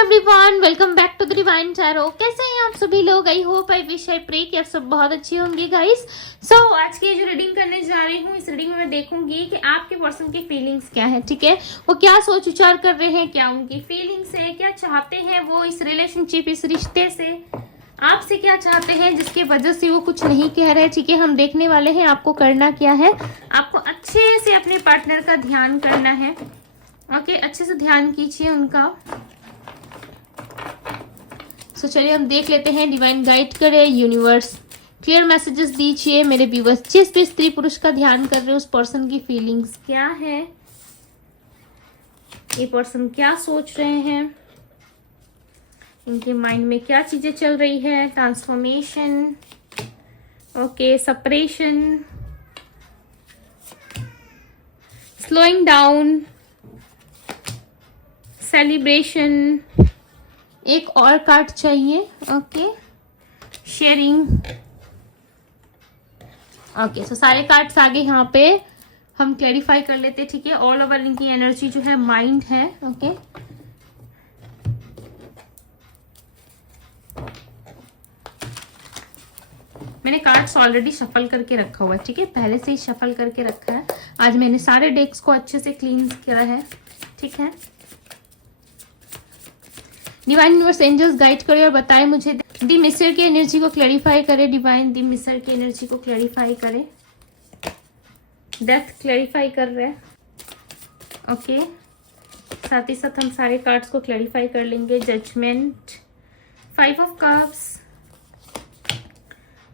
Everyone, welcome back to the divine tarot. कैसे हैं आप सभी लोग? I hope, I wish, I pray कि आप सब बहुत अच्छे होंगे गाइस। सो आज की जो रीडिंग करने जा रही हूँ, इस रीडिंग में मैं देखूंगी कि आपके पर्सन की फीलिंग्स क्या है। ठीक है, वो क्या सोच विचार कर रहे हैं, क्या उनकी फीलिंग्स है, क्या चाहते हैं वो इस रिलेशनशिप, इस रिश्ते से, आपसे क्या चाहते हैं जिसकी वजह से वो कुछ नहीं कह रहे। ठीक है, हम देखने वाले हैं आपको करना क्या है। आपको अच्छे से अपने पार्टनर का ध्यान करना है। ओके, अच्छे से ध्यान कीजिए उनका। सो चलिए हम देख लेते हैं, डिवाइन गाइड करे, यूनिवर्स क्लियर मैसेजेस दीजिए मेरे व्यूवर्स। जिस भी स्त्री पुरुष का ध्यान कर रहे हो उस पर्सन की फीलिंग्स क्या है, ये पर्सन क्या सोच रहे हैं, इनके माइंड में क्या चीजें चल रही है। Transformation, okay, separation, slowing down, celebration. एक और कार्ड चाहिए। Okay, sharing. ओके, सो सारे कार्ड्स आगे यहाँ पे हम क्लैरिफाई कर लेते हैं। ठीक है, ऑल ओवर इनकी एनर्जी जो है माइंड है। ओके, मैंने कार्ड्स ऑलरेडी शफल करके रखा हुआ है। ठीक है, पहले से ही शफल करके रखा है। आज मैंने सारे डेक्स को अच्छे से क्लींस किया है। ठीक है, डिवाइन यूनिवर्स एंजल्स गाइड करे और बताए मुझे, दी मिस्टर की एनर्जी को क्लैरिफाई करे। डिवाइन दी मिस्टर की एनर्जी को क्लैरिफाई करे। डेथ क्लैरिफाई कर रहे हैं। ओके, साथ ही साथ हम सारे कार्ड्स को क्लैरिफाई कर लेंगे। जजमेंट, 5 ऑफ कप्स,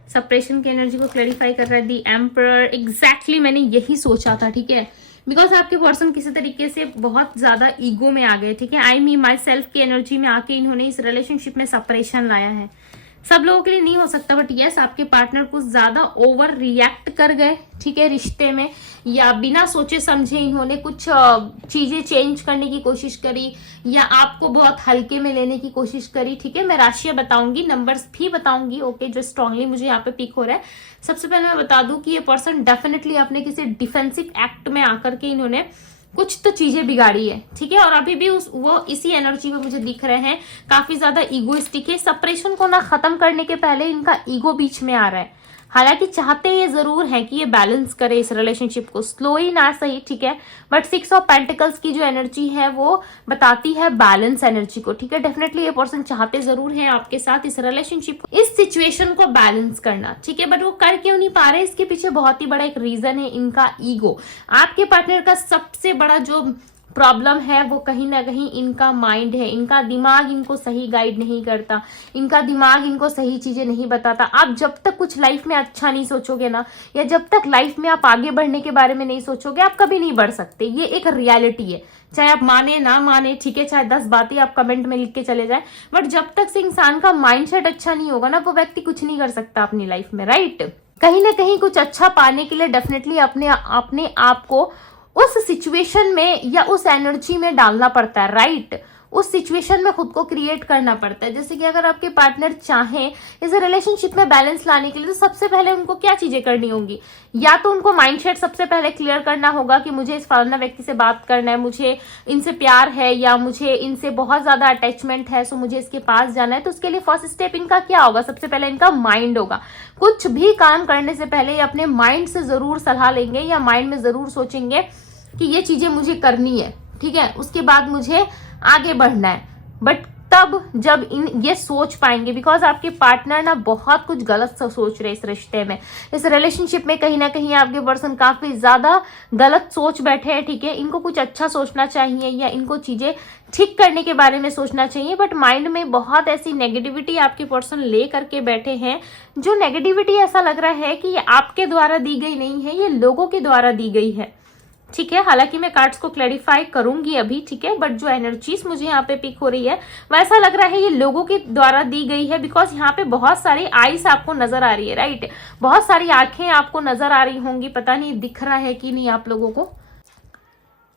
सेपरेशन की एनर्जी को क्लैरिफाई कर रहा है। दी एम्परर, एग्जैक्टली मैंने यही सोचा था। ठीक है, बिकॉज आपके पर्सन किसी तरीके से बहुत ज्यादा ईगो में आ गए। ठीक है, आई मी माई सेल्फ की एनर्जी में आके इन्होंने इस रिलेशनशिप में सेपरेशन लाया है। सब लोगों के लिए नहीं हो सकता, बट यस, आपके पार्टनर कुछ ज्यादा ओवर रिएक्ट कर गए। ठीक है, रिश्ते में, या बिना सोचे समझे इन्होंने कुछ चीजें चेंज करने की कोशिश करी, या आपको बहुत हल्के में लेने की कोशिश करी। ठीक है, मैं राशियां बताऊंगी, नंबर्स भी बताऊंगी। ओके, जो स्ट्रांगली मुझे यहाँ पे पिक हो रहा है। सबसे पहले मैं बता दूं कि ये पर्सन डेफिनेटली अपने किसी डिफेंसिव एक्ट में आकर के इन्होंने कुछ तो चीजें बिगाड़ी है। ठीक है, और अभी भी वो इसी एनर्जी में मुझे दिख रहे हैं, काफी ज्यादा ईगोइस्टिक है। सेपरेशन को ना खत्म करने के पहले इनका ईगो बीच में आ रहा है। हालांकि चाहते ये जरूर है कि ये बैलेंस करे इस रिलेशनशिप को, स्लो ही ना सही। ठीक है, बट 6 ऑफ पेंटिकल्स की जो एनर्जी है वो बताती है बैलेंस एनर्जी को। ठीक है, डेफिनेटली ये पर्सन चाहते जरूर हैं आपके साथ इस रिलेशनशिप को, इस सिचुएशन को बैलेंस करना। ठीक है, बट वो कर क्यों नहीं पा रहे, इसके पीछे बहुत ही बड़ा एक रीजन है, इनका ईगो। आपके पार्टनर का सबसे बड़ा जो प्रॉब्लम है वो कहीं ना कहीं इनका माइंड है। इनका दिमाग इनको सही गाइड नहीं करता, इनका दिमाग इनको सही चीजें नहीं बताता। आप जब तक कुछ लाइफ में अच्छा नहीं सोचोगे ना, या जब तक लाइफ में आप आगे बढ़ने के बारे में नहीं सोचोगे, आप कभी नहीं बढ़ सकते। ये एक रियलिटी है, चाहे आप माने ना माने। ठीक है, चाहे 10 बातें आप कमेंट में लिख के चले जाए, बट जब तक से इंसान का माइंडसेट अच्छा नहीं होगा ना, वो व्यक्ति कुछ नहीं कर सकता अपनी लाइफ में। राइट, कहीं ना कहीं कुछ अच्छा पाने के लिए डेफिनेटली अपने आप को उस सिचुएशन में या उस एनर्जी में डालना पड़ता है। राइट, उस सिचुएशन में खुद को क्रिएट करना पड़ता है। जैसे कि अगर आपके पार्टनर चाहें इस रिलेशनशिप में बैलेंस लाने के लिए, तो सबसे पहले उनको क्या चीजें करनी होंगी, या तो उनको माइंडसेट सबसे पहले क्लियर करना होगा कि मुझे इस फलाना व्यक्ति से बात करना है, मुझे इनसे प्यार है, या मुझे इनसे बहुत ज्यादा अटैचमेंट है, सो मुझे इसके पास जाना है। तो उसके लिए फर्स्ट स्टेप इनका क्या होगा, सबसे पहले इनका माइंड होगा। कुछ भी काम करने से पहले अपने माइंड से जरूर सलाह लेंगे, या माइंड में जरूर सोचेंगे कि ये चीजें मुझे करनी है। ठीक है, उसके बाद मुझे आगे बढ़ना है। बट तब जब ये सोच पाएंगे, बिकॉज आपके पार्टनर ना बहुत कुछ गलत सोच रहे इस रिश्ते में, इस रिलेशनशिप में। कहीं ना कहीं आपके पर्सन काफी ज्यादा गलत सोच बैठे हैं। ठीक है, इनको कुछ अच्छा सोचना चाहिए, या इनको चीजें ठीक करने के बारे में सोचना चाहिए, बट माइंड में बहुत ऐसी नेगेटिविटी आपके पर्सन ले करके बैठे हैं। जो नेगेटिविटी ऐसा लग रहा है कि ये आपके द्वारा दी गई नहीं है, ये लोगों के द्वारा दी गई है। ठीक है, हालांकि मैं कार्ड्स को क्लैरिफाई करूंगी अभी। ठीक है, बट जो एनर्जीज मुझे यहाँ पे पिक हो रही है, वैसा लग रहा है ये लोगों के द्वारा दी गई है। बिकॉज यहाँ पे बहुत सारी आईज आपको नजर आ रही है। राइट, बहुत सारी आंखें आपको नजर आ रही होंगी, पता नहीं दिख रहा है कि नहीं आप लोगों को।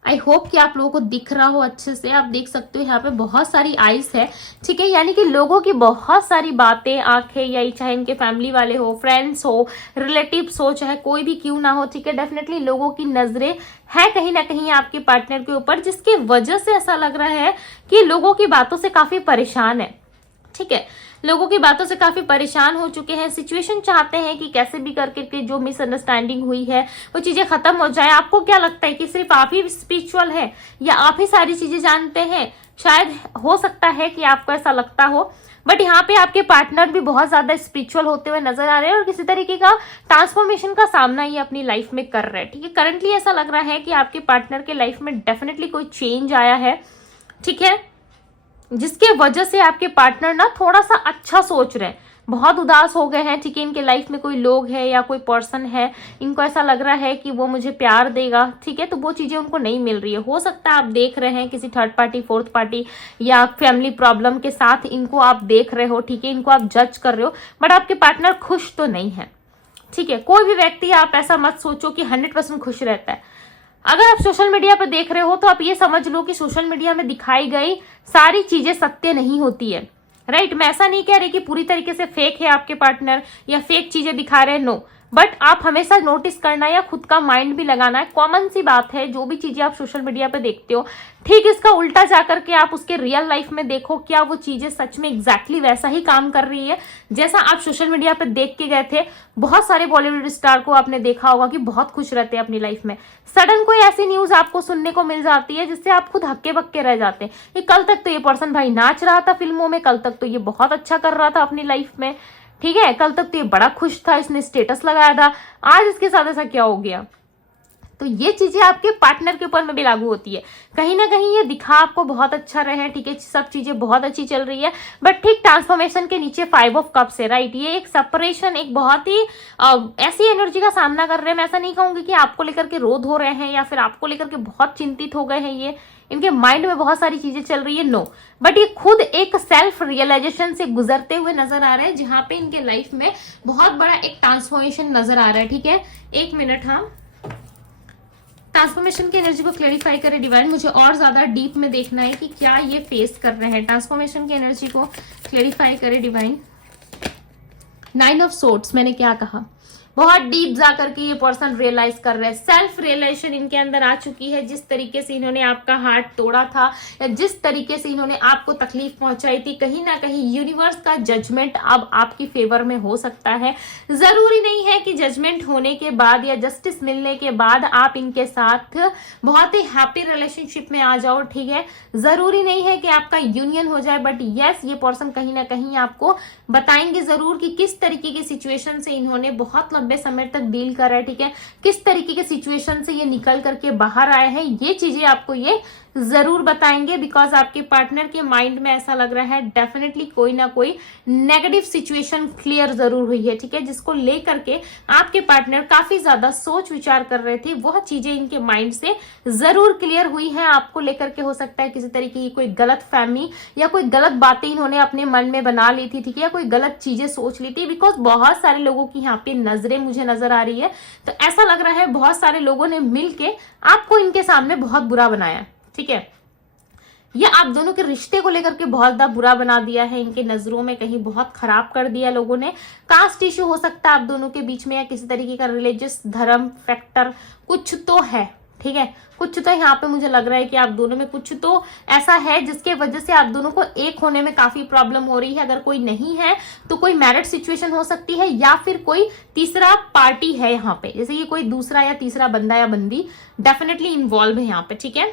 आई होप कि आप लोगों को दिख रहा हो अच्छे से। आप देख सकते हो यहाँ पे बहुत सारी आइस है, ठीक है, यानी कि लोगों की बहुत सारी बातें, आंखें, या चाहे इनके फैमिली वाले हो, फ्रेंड्स हो, रिलेटिव्स हो, चाहे कोई भी क्यों ना हो, ठीक है, डेफिनेटली लोगों की नजरें है कहीं ना कहीं आपके पार्टनर के ऊपर, जिसकी वजह से ऐसा लग रहा है कि लोगों की बातों से काफी परेशान है, ठीक है, लोगों की बातों से काफी परेशान हो चुके हैं। सिचुएशन चाहते हैं कि कैसे भी करके के जो मिसअंडरस्टैंडिंग हुई है वो चीजें खत्म हो जाए। आपको क्या लगता है कि सिर्फ आप ही स्पिरिचुअल है या आप ही सारी चीजें जानते हैं? शायद हो सकता है कि आपको ऐसा लगता हो, बट यहाँ पे आपके पार्टनर भी बहुत ज्यादा स्पिरिचुअल होते हुए नजर आ रहे हैं और किसी तरीके का ट्रांसफॉर्मेशन का सामना ये अपनी लाइफ में कर रहे हैं, ठीक है। करंटली ऐसा लग रहा है कि आपके पार्टनर के लाइफ में डेफिनेटली कोई चेंज आया है, ठीक है, जिसके वजह से आपके पार्टनर ना थोड़ा सा अच्छा सोच रहे हैं, बहुत उदास हो गए हैं, ठीक है। इनके लाइफ में कोई लोग है या कोई पर्सन है, इनको ऐसा लग रहा है कि वो मुझे प्यार देगा, ठीक है, तो वो चीजें उनको नहीं मिल रही है। हो सकता है आप देख रहे हैं किसी थर्ड पार्टी, फोर्थ पार्टी या फैमिली प्रॉब्लम के साथ इनको आप देख रहे हो, ठीक है, इनको आप जज कर रहे हो, बट आपके पार्टनर खुश तो नहीं है, ठीक है। कोई भी व्यक्ति आप ऐसा मत सोचो कि 100% खुश रहता है। अगर आप सोशल मीडिया पर देख रहे हो तो आप ये समझ लो कि सोशल मीडिया में दिखाई गई सारी चीजें सत्य नहीं होती है, राइट। मैं ऐसा नहीं कह रही कि पूरी तरीके से फेक है आपके पार्टनर या फेक चीजें दिखा रहे हैं, नो, बट आप हमेशा नोटिस करना या खुद का माइंड भी लगाना है। कॉमन सी बात है, जो भी चीजें आप सोशल मीडिया पे देखते हो, ठीक इसका उल्टा जाकर के आप उसके रियल लाइफ में देखो, क्या वो चीजें सच में एग्जैक्टली वैसा ही काम कर रही है जैसा आप सोशल मीडिया पे देख के गए थे। बहुत सारे बॉलीवुड स्टार को आपने देखा होगा कि बहुत खुश रहते हैं अपनी लाइफ में, सडन कोई ऐसी न्यूज आपको सुनने को मिल जाती है जिससे आप खुद हक्के बक्के रह जाते हैं कि कल तक तो ये पर्सन भाई नाच रहा था फिल्मों में, कल तक तो ये बहुत अच्छा कर रहा था अपनी लाइफ में, ठीक है, कल तक तो ये बड़ा खुश था, इसने स्टेटस लगाया था, आज इसके साथ ऐसा क्या हो गया। तो ये चीजें आपके पार्टनर के ऊपर में भी लागू होती है। कहीं ना कहीं ये दिखा आपको बहुत अच्छा रहे, ठीक है, सब चीजें बहुत अच्छी चल रही है, बट ठीक ट्रांसफॉर्मेशन के नीचे 5 ऑफ कप्स है, राइट। ये एक सेपरेशन, एक बहुत ही ऐसी एनर्जी का सामना कर रहे हैं। मैं ऐसा नहीं कहूंगी कि आपको लेकर के रोध हो रहे हैं या फिर आपको लेकर के बहुत चिंतित हो गए हैं, ये इनके माइंड में बहुत सारी चीजें चल रही है, नो, बट ये खुद एक सेल्फ रियलाइजेशन से गुजरते हुए नजर आ रहे हैं, जहां पे इनके लाइफ में बहुत बड़ा एक ट्रांसफॉर्मेशन नजर आ रहा है, ठीक है। एक मिनट, हाँ, ट्रांसफॉर्मेशन की एनर्जी को क्लैरिफाई करें डिवाइन, मुझे और ज्यादा डीप में देखना है कि क्या ये फेस कर रहे हैं। ट्रांसफॉर्मेशन की एनर्जी को क्लैरिफाई करें डिवाइन। 9 ऑफ सोर्ड्स, मैंने क्या कहा, बहुत डीप जा करके ये पर्सन रियलाइज कर रहे हैं, सेल्फ रियलाइजेशन इनके अंदर आ चुकी है। जिस तरीके से इन्होंने आपका हार्ट तोड़ा था या जिस तरीके से इन्होंने आपको तकलीफ पहुंचाई थी, कहीं ना कहीं यूनिवर्स का जजमेंट अब आपकी फेवर में हो सकता है। जरूरी नहीं है कि जजमेंट होने के बाद या जस्टिस मिलने के बाद आप इनके साथ बहुत ही हैप्पी रिलेशनशिप में आ जाओ, ठीक है, जरूरी नहीं है कि आपका यूनियन हो जाए, बट यस, ये पर्सन कहीं ना कहीं आपको बताएंगे जरूर कि किस तरीके की सिचुएशन से इन्होंने बहुत लंबे समय तक डील करा है, ठीक है, किस तरीके के सिचुएशन से ये निकल करके बाहर आए हैं, ये चीजें आपको ये जरूर बताएंगे। बिकॉज आपके पार्टनर के माइंड में ऐसा लग रहा है डेफिनेटली कोई ना कोई नेगेटिव सिचुएशन क्लियर जरूर हुई है, ठीक है, जिसको लेकर के आपके पार्टनर काफी ज्यादा सोच विचार कर रहे थे, वह चीजें इनके माइंड से जरूर क्लियर हुई है। आपको लेकर के हो सकता है किसी तरीके की कोई गलत फहमी या कोई गलत बातें इन्होंने अपने मन में बना ली थी, ठीक है, या कोई गलत चीजें सोच ली थी। बिकॉज बहुत सारे लोगों की यहाँ पे नजरें मुझे नजर आ रही है, तो ऐसा लग रहा है बहुत सारे लोगों ने मिलके आपको इनके सामने बहुत बुरा बनाया, ठीक है, ये आप दोनों के रिश्ते को लेकर के बहुत ज्यादा बुरा बना दिया है, इनके नजरों में कहीं बहुत खराब कर दिया लोगों ने। कास्ट इश्यू हो सकता है आप दोनों के बीच में या किसी तरीके का रिलीजियस धर्म फैक्टर कुछ तो है, ठीक है, कुछ तो यहाँ पे मुझे लग रहा है कि आप दोनों में कुछ तो ऐसा है जिसके वजह से आप दोनों को एक होने में काफी प्रॉब्लम हो रही है। अगर कोई नहीं है तो कोई मैरिड सिचुएशन हो सकती है या फिर कोई तीसरा पार्टी है यहाँ पे, जैसे कि कोई दूसरा या तीसरा बंदा या बंदी डेफिनेटली इन्वॉल्व है यहाँ पे, ठीक है।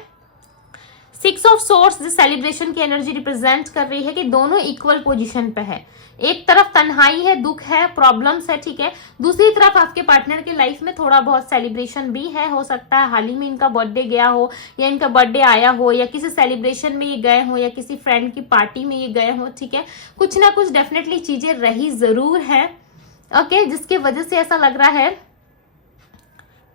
6 ऑफ सोर्स जिस सेलिब्रेशन की एनर्जी रिप्रेजेंट कर रही है कि दोनों इक्वल पोजीशन पे है। एक तरफ तन्हाई है, दुख है, प्रॉब्लम्स है, ठीक है, दूसरी तरफ आपके पार्टनर के लाइफ में थोड़ा बहुत सेलिब्रेशन भी है। हो सकता है हाल ही में इनका बर्थडे गया हो या इनका बर्थडे आया हो या किसी सेलिब्रेशन में ये गए हो या किसी फ्रेंड की पार्टी में ये गए हो, ठीक है, कुछ ना कुछ डेफिनेटली चीजें रही जरूर है, ओके, जिसकी वजह से ऐसा लग रहा है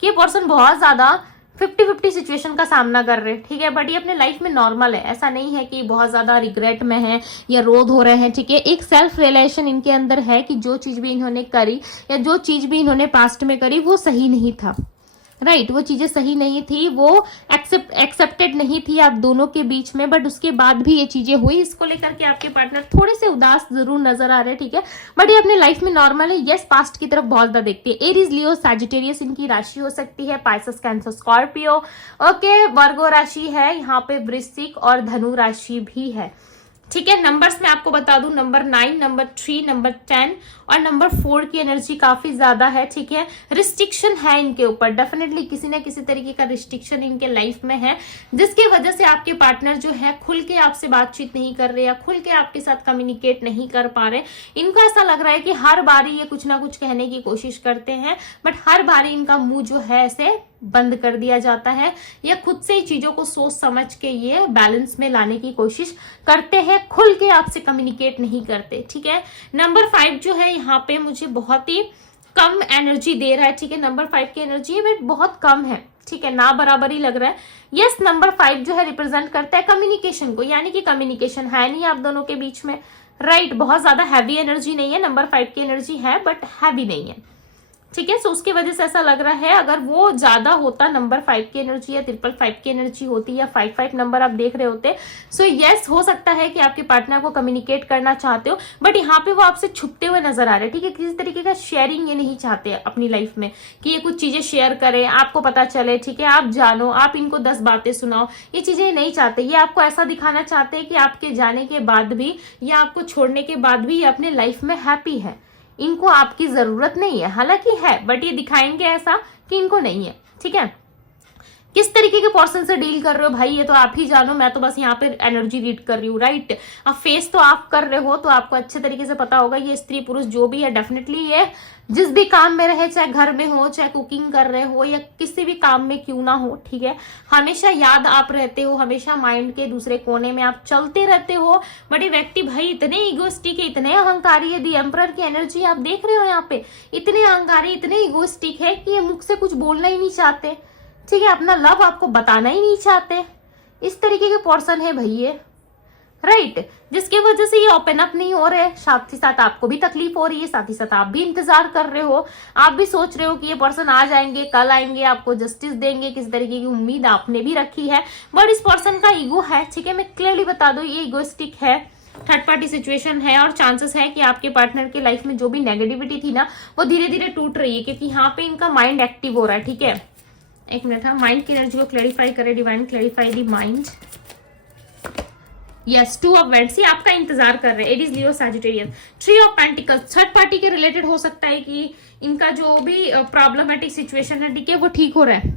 कि ये पर्सन बहुत ज्यादा 50-50 सिचुएशन का सामना कर रहे हैं, ठीक है, बट ये अपने लाइफ में नॉर्मल है। ऐसा नहीं है कि बहुत ज्यादा रिग्रेट में है या रोध हो रहे हैं, ठीक है, एक सेल्फ रियलाइजेशन इनके अंदर है कि जो चीज भी इन्होंने करी या जो चीज भी इन्होंने पास्ट में करी वो सही नहीं था, राइट वो चीजें सही नहीं थी, वो एक्सेप्टेड नहीं थी आप दोनों के बीच में, बट उसके बाद भी ये चीजें हुई। इसको लेकर के आपके पार्टनर थोड़े से उदास जरूर नजर आ रहे हैं, ठीक है, बट ये अपने लाइफ में नॉर्मल है। यस, पास्ट की तरफ बहुत ज्यादा देखते हैं। एरीज, लियो, सैजिटेरियस इनकी राशि हो सकती है, पाइसेस, कैंसर, स्कॉर्पियो, ओके, वर्गो राशि है, यहाँ पे वृश्चिक और धनु राशि भी है, ठीक है। नंबर्स में आपको बता दूं, नंबर 9, नंबर 3, नंबर 10 और नंबर 4 की एनर्जी काफी ज्यादा है, ठीक है। रिस्ट्रिक्शन है इनके ऊपर, डेफिनेटली किसी ना किसी तरीके का रिस्ट्रिक्शन इनके लाइफ में है, जिसकी वजह से आपके पार्टनर जो है खुल के आपसे बातचीत नहीं कर रहे या खुल के आपके साथ कम्युनिकेट नहीं कर पा रहे। इनको ऐसा लग रहा है कि हर बारी ये कुछ ना कुछ कहने की कोशिश करते हैं, बट हर बारी इनका मुंह जो है ऐसे बंद कर दिया जाता है, या खुद से ही चीजों को सोच समझ के ये बैलेंस में लाने की कोशिश करते हैं, खुल के आपसे कम्युनिकेट नहीं करते, ठीक है। नंबर 5 जो है यहाँ पे मुझे बहुत ही कम एनर्जी दे रहा है, ठीक है। नंबर 5 की एनर्जी है बहुत कम है, ठीक है, ना बराबर ही लग रहा है। यस, नंबर 5 जो है रिप्रेजेंट करता है कम्युनिकेशन को, यानी कि कम्युनिकेशन है नहीं आप दोनों के बीच में, राइट। बहुत ज्यादा हैवी एनर्जी नहीं है, नंबर 5 की एनर्जी है बट हैवी नहीं है, ठीक है। सो उसकी वजह से ऐसा लग रहा है, अगर वो ज्यादा होता, नंबर 5 की एनर्जी या 555 की एनर्जी होती या 55 नंबर आप देख रहे होते, सो यस हो सकता है कि आपके पार्टनर को कम्युनिकेट करना चाहते हो, बट यहाँ पे वो आपसे छुपते हुए नजर आ रहे हैं, ठीक है। किसी तरीके का शेयरिंग ये नहीं चाहते अपनी लाइफ में कि ये कुछ चीजें शेयर करें, आपको पता चले, ठीक है, आप जानो, आप इनको 10 बातें सुनाओ, ये चीजें नहीं चाहते। ये आपको ऐसा दिखाना चाहते हैं कि आपके जाने के बाद भी या आपको छोड़ने के बाद भी ये अपने लाइफ में हैप्पी है, इनको आपकी जरूरत नहीं है, हालांकि है बट ये दिखाएंगे ऐसा कि इनको नहीं है, ठीक है। किस तरीके के पर्सन से डील कर रहे हो भाई, ये तो आप ही जानो, मैं तो बस यहाँ पे एनर्जी रीड कर रही हूँ, राइट। अब फेस तो आप कर रहे हो तो आपको अच्छे तरीके से पता होगा, ये स्त्री पुरुष जो भी है डेफिनेटली ये जिस भी काम में रहे, चाहे घर में हो, चाहे कुकिंग कर रहे हो या किसी भी काम में क्यों ना हो, ठीक है, हमेशा याद आप रहते हो, हमेशा माइंड के दूसरे कोने में आप चलते रहते हो। बट ये व्यक्ति भाई इतने इगोस्टिक है, इतने अहंकारी है, दी एम्परर की एनर्जी आप देख रहे हो यहाँ पे, इतने अहंकारी, इतने इगोस्टिक है कि ये मुख से कुछ बोलना ही नहीं चाहते, ठीक है, अपना लव आपको बताना ही नहीं चाहते। इस तरीके के पर्सन है भाई ये, राइट, जिसकी वजह से ये ओपन अप नहीं हो रहे, साथ ही साथ आपको भी तकलीफ हो रही है, साथ ही साथ आप भी इंतजार कर रहे हो, आप भी सोच रहे हो कि ये पर्सन आ जाएंगे, कल आएंगे, आपको जस्टिस देंगे, किस तरीके की उम्मीद आपने भी रखी है, बट इस पर्सन का ईगो है, ठीक है, मैं क्लियरली बता दूं ये इगोस्टिक है, थर्ड पार्टी सिचुएशन है, और चांसेस है कि आपके पार्टनर के लाइफ में जो भी नेगेटिविटी थी ना वो धीरे धीरे टूट रही है, क्योंकि यहाँ पे इनका माइंड एक्टिव हो रहा है, ठीक है। एक मिनट, हाँ, माइंड की एनर्जी को क्लैरिफाई करे divine, clarify the mind. Yes, 2 of vents, ये आपका इंतजार कर रहे हैं, Aries, Leo, Sagittarius. 3 of pentacles, third party के रिलेटेड हो सकता है कि इनका जो भी प्रॉब्लमेटिक सिचुएशन है, ठीक है, वो ठीक हो रहा है,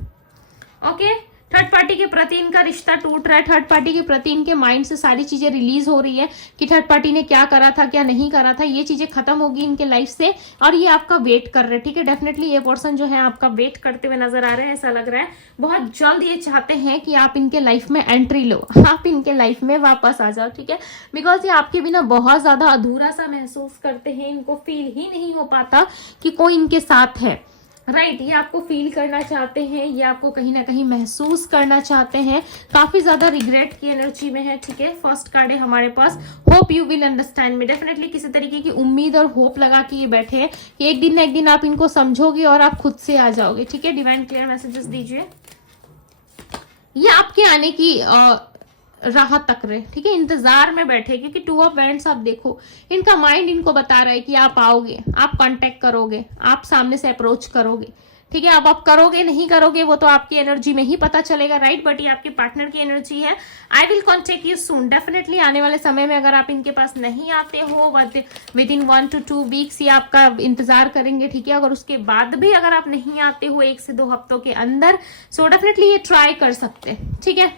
ओके। थर्ड पार्टी के प्रति इनका रिश्ता टूट रहा है, थर्ड पार्टी के प्रति इनके माइंड से सारी चीजें रिलीज हो रही है कि थर्ड पार्टी ने क्या करा था, क्या नहीं करा था, ये चीजें खत्म होगी इनके लाइफ से, और ये आपका वेट कर रहे हैं, ठीक है। डेफिनेटली ये पर्सन जो है आपका वेट करते हुए नजर आ रहे हैं, ऐसा लग रहा है बहुत जल्द ये चाहते हैं कि आप इनके लाइफ में एंट्री लो, आप इनके लाइफ में वापस आ जाओ, ठीक है, बिकॉज ये आपके बिना बहुत ज्यादा अधूरा सा महसूस करते हैं, इनको फील ही नहीं हो पाता कि कोई इनके साथ है, राइट, ये आपको फील करना चाहते हैं, ये आपको कहीं ना कहीं महसूस करना चाहते हैं, काफी ज्यादा रिग्रेट की एनर्जी में है, ठीक है। फर्स्ट कार्ड है हमारे पास, hope you will understand me, definitely किसी तरीके की उम्मीद और होप लगा के ये बैठे हैं कि एक दिन ना एक दिन आप इनको समझोगे और आप खुद से आ जाओगे, ठीक है। डिवाइन क्लियर मैसेजेस दीजिए, ये आपके आने की राह तक रहे, ठीक है, इंतजार में बैठे, क्योंकि 2 ऑफ वैंड्स आप देखो, इनका माइंड इनको बता रहा है कि आप आओगे, आप कांटेक्ट करोगे, आप सामने से अप्रोच करोगे, ठीक है। अब आप करोगे नहीं करोगे वो तो आपकी एनर्जी में ही पता चलेगा, राइट, बट ये आपके पार्टनर की एनर्जी है। I will contact you soon, definitely आने वाले समय में अगर आप इनके पास नहीं आते हो विद इन 1 to 2 वीक्स ये आपका इंतजार करेंगे, ठीक है। अगर उसके बाद भी अगर आप नहीं आते हो 1 से 2 हफ्तों के अंदर, सो डेफिनेटली ये ट्राई कर सकते हैं, ठीक है।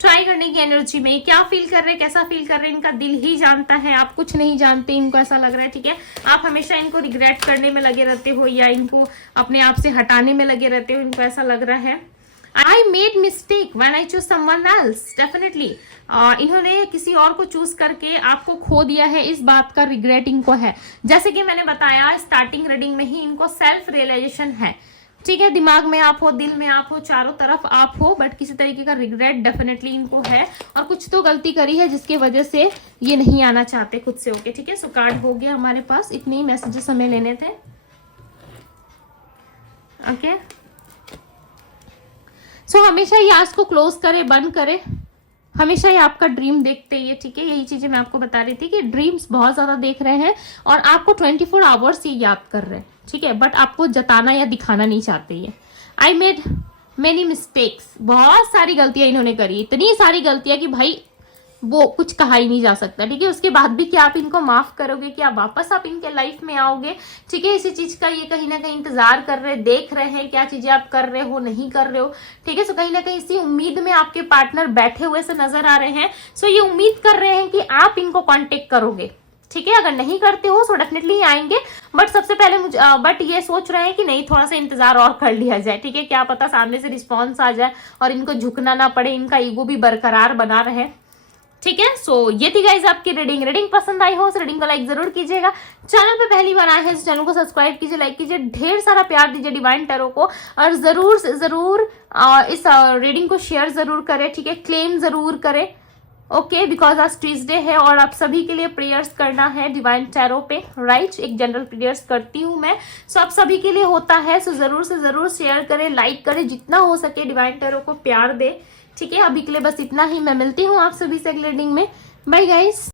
ट्राई करने की एनर्जी में क्या फील कर रहे हैं, कैसा फील कर रहे हैं, इनका दिल ही जानता है, आप कुछ नहीं जानते, इनको ऐसा लग रहा है, ठीक है। आप हमेशा इनको रिग्रेट करने में लगे रहते हो या इनको अपने आप से हटाने में लगे रहते हो, इनको ऐसा लग रहा है I made mistake when I choose someone else, definitely इन्होंने किसी और को चूज करके आपको खो दिया है, इस बात का रिग्रेट इनको है। जैसे कि मैंने बताया स्टार्टिंग रीडिंग में ही, इनको सेल्फ रियलाइजेशन है, ठीक है, दिमाग में आप हो, दिल में आप हो, चारों तरफ आप हो, बट किसी तरीके का रिग्रेट डेफिनेटली इनको है, और कुछ तो गलती करी है जिसकी वजह से ये नहीं आना चाहते खुद से, ओके, ठीक है। सो कार्ड हो गया हमारे पास, इतने ही मैसेजेस हमें लेने थे, ओके। सो हमेशा ये आंख को क्लोज करे, बंद करे, हमेशा ही आपका ड्रीम देखते ही है, ठीक है। यही चीजें मैं आपको बता रही थी कि ड्रीम्स बहुत ज्यादा देख रहे हैं और आपको 24 आवर्स ये याद कर रहे हैं, ठीक है, बट आपको जताना या दिखाना नहीं चाहते ये। आई मेड मेनी मिस्टेक्स, बहुत सारी गलतियां इन्होंने करी, इतनी सारी गलतियां कि भाई वो कुछ कहा ही नहीं जा सकता, ठीक है। उसके बाद भी क्या आप इनको माफ करोगे, क्या वापस आप इनके लाइफ में आओगे, ठीक है। इसी चीज का ये कहीं ना कहीं इंतजार कर रहे, देख रहे हैं क्या चीजें आप कर रहे हो, नहीं कर रहे हो, ठीक है। सो कहीं ना कहीं इसी उम्मीद में आपके पार्टनर बैठे हुए से नजर आ रहे हैं। सो ये उम्मीद कर रहे हैं कि आप इनको कॉन्टेक्ट करोगे, ठीक है। अगर नहीं करते हो सो डेफिनेटली आएंगे, बट सबसे पहले मुझे बट ये सोच रहे हैं कि नहीं, थोड़ा सा इंतजार और कर लिया जाए, ठीक है। क्या पता सामने से रिस्पॉन्स आ जाए और इनको झुकना ना पड़े, इनका ईगो भी बरकरार बना रहे, ठीक है। सो ये थी गाइज आपकी रीडिंग पसंद आई हो, रीडिंग को लाइक जरूर कीजिएगा। चैनल पे पहली बार आए हैं तो चैनल को सब्सक्राइब कीजिए, लाइक कीजिए, ढेर सारा प्यार दीजिए डिवाइन टैरो को, और जरूर से जरूर इस रीडिंग को शेयर जरूर करें, ठीक है। क्लेम जरूर करें, ओके, बिकॉज आज ट्यूसडे है और आप सभी के लिए प्रेयर्स करना है डिवाइन टैरो पे, राइट। एक जनरल प्रेयर्स करती हूँ मैं, सो आप सभी के लिए होता है। सो जरूर से जरूर शेयर करें, लाइक करें, जितना हो सके डिवाइन टैरो को प्यार दे, ठीक है। अभी के लिए बस इतना ही, मैं मिलती हूँ आप सभी से अगले रीडिंग में। Bye guys.